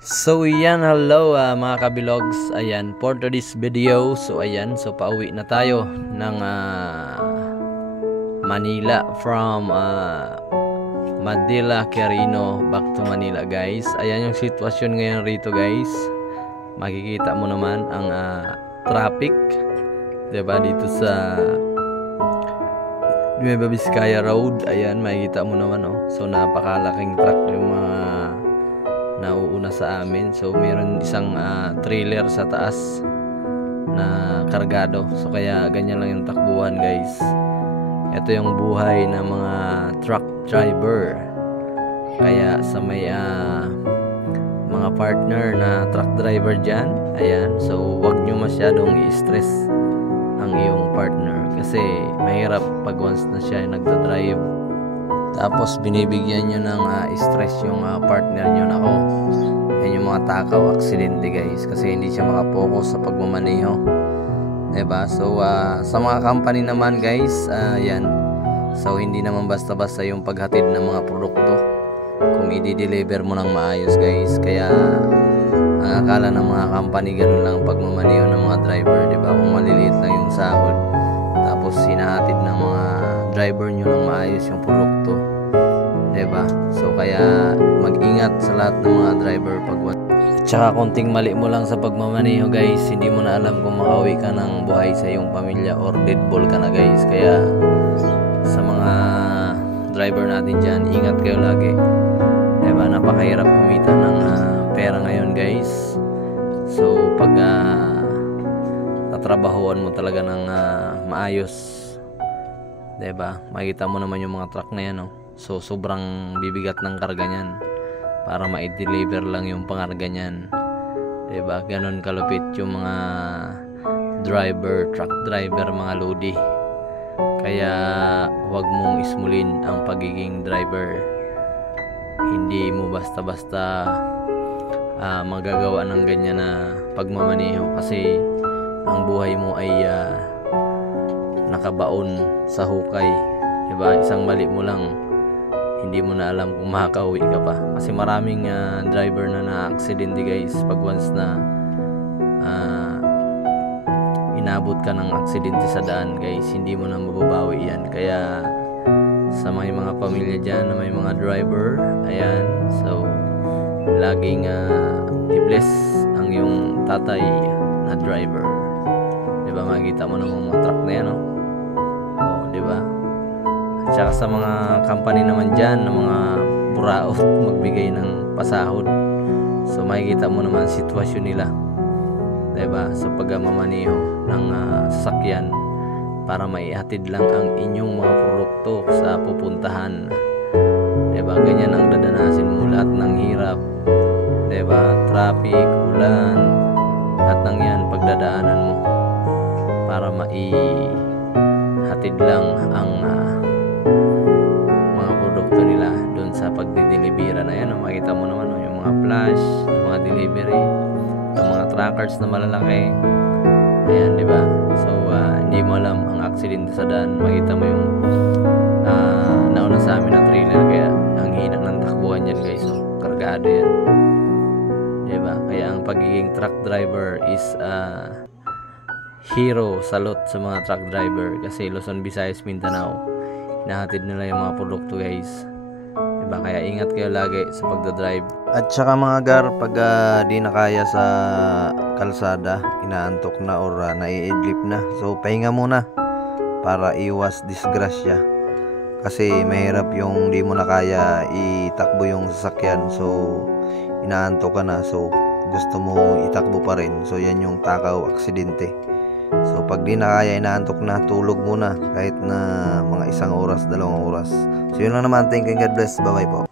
So yan, hello mga kabilogs. Ayan, for today's video, so ayan, so pauwi na tayo ng Manila from Manila, Quirino back to Manila, guys. Ayan yung sitwasyon ngayon rito, guys. Makikita mo naman ang traffic, 'di ba, dito sa Nueva Vizcaya Road. Ayan, makikita mo naman, oh. So napakalaking truck yung mga nauuna sa amin. So meron isang trailer sa taas na kargado. So kaya ganyan lang yung takbuhan, guys. Ito yung buhay ng mga truck driver. Kaya sa may mga partner na truck driver dyan, ayan, so wag nyo masyadong i-stress ang iyong partner kasi mahirap pag once na siya nagdadrive tapos binibigyan nyo ng stress yung partner nyo. Nako, yan yung mga takaw aksidente, guys, kasi hindi siya makapokus sa pagmamaneho, diba? So sa mga company naman, guys, yan, so hindi naman basta-basta yung paghatid ng mga produkto kung i-deliver mo ng maayos, guys. Kaya ang akala ng mga company ganun lang pagmamaneho ng mga driver, diba? Kung maliliit lang yung sahod tapos hinahatid ng mga driver nyo ng maayos yung produkto, diba? So kaya mag-ingat sa lahat ng mga driver pag tsaka konting mali mo lang sa pagmamaneho, guys, hindi mo na alam kung makauwi ka ng buhay sa iyong pamilya or dead ball ka na, guys. Kaya sa mga driver natin dyan, ingat kayo lagi, diba? Napakahirap kumita ng pera ngayon, guys. So pag tatrabahuan mo talaga ng maayos, diba? Makita mo naman yung mga truck na yan, oh. So sobrang bibigat ng karga niyan para ma-deliver lang yung pangarga niyan, diba? Ganon kalupit yung mga driver, truck driver, mga lodi. Kaya wag mong ismulin ang pagiging driver. Hindi mo basta-basta magagawa ng ganyan na pagmamaneho kasi ang buhay mo ay nakabaon sa hukay, diba? Isang mali mo lang, hindi mo na alam kung makakauwi ka pa. Kasi maraming driver na na-aksidente, guys, pag once na inabot ka ng aksidente sa daan, guys, hindi mo na mababawi yan. Kaya sa mga pamilya dyan na may mga driver, ayan, so laging i-bless ang yung tatay na driver, diba? Makikita mo naman mga truck na yan, oh. Oh, diba? At saka sa mga company naman dyan na mga buraot magbigay ng pasahod, so makikita mo naman sitwasyon nila, diba? Sa pagmamaneho ng sasakyan para maihatid lang ang inyong mga produkto sa pupuntahan, diba? Ganyan ang dadanasin mo, lahat ng hirap, diba? Traffic, ulan, lahat ng yan pagdadaanan mo para maihatid lang ang mga produkto nila doon sa pagdidelivery na yan. Makita mo naman, yung mga flash, yung mga delivery, yung mga trackers na malalaki, ayan, diba? So hindi mo alam ang aksidente sa daan. Makita mo yung nauna sa amin na trailer, kaya ang hina ng takbuhan yan, guys. So kargado yan, diba? Kaya ang pagiging truck driver is hero. Salute sa mga truck driver kasi Luzon, Visayas, Mindanao, hinahatid nila yung mga produkto, guys, diba? Kaya ingat kayo lagi sa pagdadrive. At saka mga gar, pag di na kaya sa kalsada, inaantok na or naiidlip na, so pahinga muna para iwas disgrasya. Kasi mahirap yung di mo na kaya itakbo yung sasakyan, so inaantok ka na, so gusto mo itakbo pa rin, so yan yung takaw aksidente. So pag di na kaya, inaantok na, tulog muna kahit na mga 1 oras, 2 oras. So yun lang naman. Thank you, God bless, bye bye po.